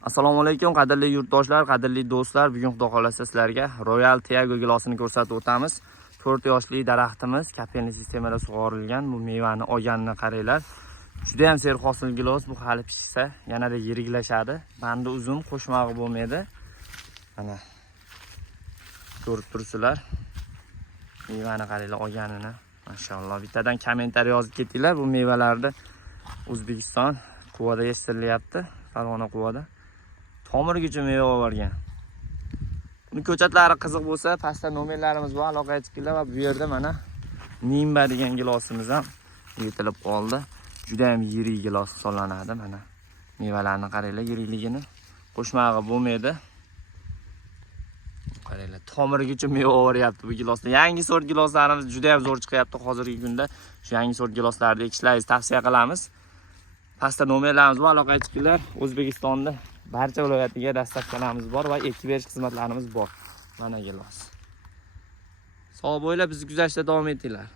Assalomu alaykum qadrli yurtdoshlar, qadrli do'stlar. Bugun xudo xolasa sizlarga Royal Tiago gilosini ko'rsatib o'tamiz. 4 yoshli daraxtimiz kapelli sistemada sug'orilgan. Bu mevani olganini qaranglar. Juda ham serhosil gilos. Bu hali pishsa yanada yiriklashadi. Bandi uzun, qo'shmog'i bo'lmaydi. Mana ko'rib turibsizlar. Mevani qaranglar olganini. Mashalloh. Bittadan kommentariy yozib ketinglar. Bu mevalarni O'zbekiston quvada yetishtirilyapti. Farg'ona quvada. Tomirigacha meva olgan. Uni ko'chatlari qiziq bo'lsa, pastda nomerlarimiz bor, aloqaga chiqinglar va bu yerda mana Nimba degan gilosimiz ham yetilib qoldi. Juda ham yirik gilos hisoblanadi. Mana mevalarni qaranglar, yirikligini. Qo'shmog'i bo'lmaydi. Qaranglar, tomirigacha meva olyapti bu gilosda. Yangi sort giloslarimiz juda ham zo'r chiqyapti hozirgi kunda. Shu yangi sort giloslarni ekishlaringizni tavsiya qilamiz. Pastda nomerlarimiz bor, aloqaga chiqinglar. O'zbekistonda barcha viloyatiga dastavkalarimiz bor va ekib berish xizmatlarimiz bor. Mana gilos. Sog' bo'linglar, bizni kuzatishda davom etinglar.